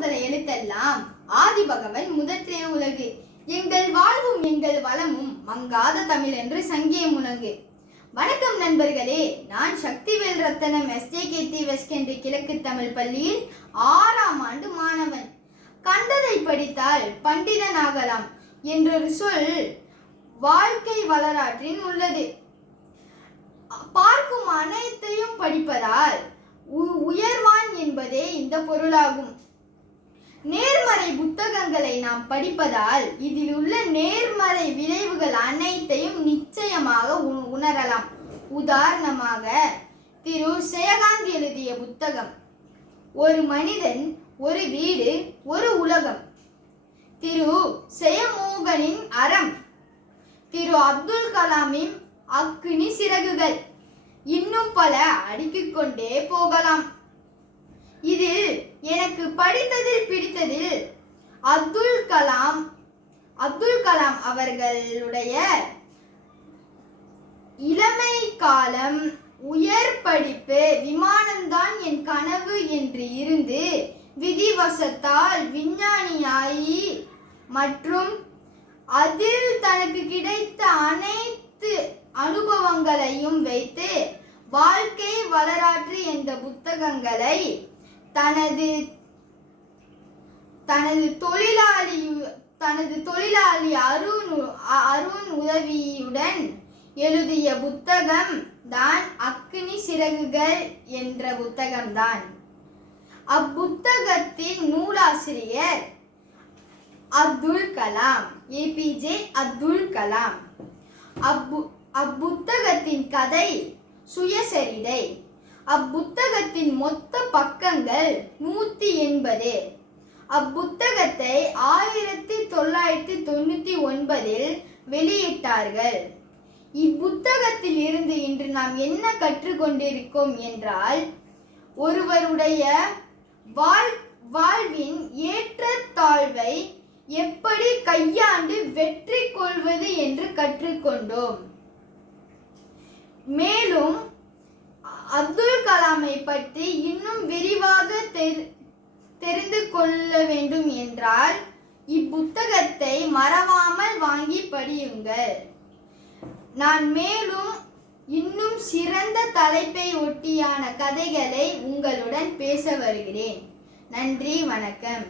முதல எழுத்தெல்லாம் ஆதி பகவன் முதற்றே உலகு. எங்கள் வாழ்வும் எங்கள் வளமும் மங்காத தமிழ் என்று சங்கே முழங்கு. வணக்கம் நண்பர்களே, நான் சக்திவேல் ரத்தனம் SJKT வெஸ்ட் கிழக்கு தமிழ் பள்ளியில் 6ஆம் ஆண்டு மாணவன். கண்டதை படித்தால் பண்டிதனாகலாம் என்றொரு சொல் வாழ்க்கை வரலாற்றில் உள்ளது. பார்க்கும் அனைத்தையும் படிப்பதால் உயர்வான் என்பதே இந்த பொருளாகும். நேர்மறை புத்தகங்களை நாம் படிப்பதால் இதில் உள்ள நேர்மறை விளைவுகள் அனைத்தையும் நிச்சயமாக உணரலாம். உதாரணமாக திரு ஜெயகாந்த் எழுதிய புத்தகம் ஒரு மனிதன், ஒரு வீடு, ஒரு உலகம், திரு ஜெயமோகனின் அறம், திரு அப்துல் கலாமின் அக்னி சிறகுகள், இன்னும் பல அடுக்கிக் கொண்டே போகலாம். இதில் எனக்கு படித்ததில் பிடித்ததில் அப்துல் கலாம் அவர்களுடைய இளமை காலம், உயர் படிப்பு, விமானம்தான் என் கனவு என்று இருந்து விதிவசத்தால் விஞ்ஞானியாகி மற்றும் அதில் தனக்கு கிடைத்த அனைத்து அனுபவங்களையும் வைத்து வாழ்க்கை வரலாற்று என்ற புத்தகங்களை தனது தொழிலாளி அருண் உதவியுடன் எழுதிய புத்தகம் தான் அக்னி சிறகுகள் என்ற புத்தகம்தான். அப்புத்தகத்தின் நூலாசிரியர் அப்துல் கலாம், APJ அப்துல் கலாம். அப்புத்தகத்தின் கதை சுயசரிதை. அப்புத்தகத்தின் மொத்த பக்கங்கள் 180. அப்புத்தகத்தை 1999 வெளியிட்டார்கள். இப்புத்தகத்தில் இருந்து இன்று நாம் என்ன கற்றுக்கொண்டிருக்கோம் என்றால், ஒருவருடைய வாழ்வின் ஏற்றத்தாழ்வை எப்படி கையாண்டு வெற்றி கொள்வது என்று கற்றுக்கொண்டோம். மேலும் அப்துல் கலாமை பற்றி இன்னும் விரிவாக தெரிந்து கொள்ள வேண்டும் என்றால் இப்புத்தகத்தை மறவாமல் வாங்கி படியுங்கள். நான் மேலும் இன்னும் சிறந்த தலைப்பை ஒட்டியான கதைகளை உங்களுடன் பேச வருகிறேன். நன்றி, வணக்கம்.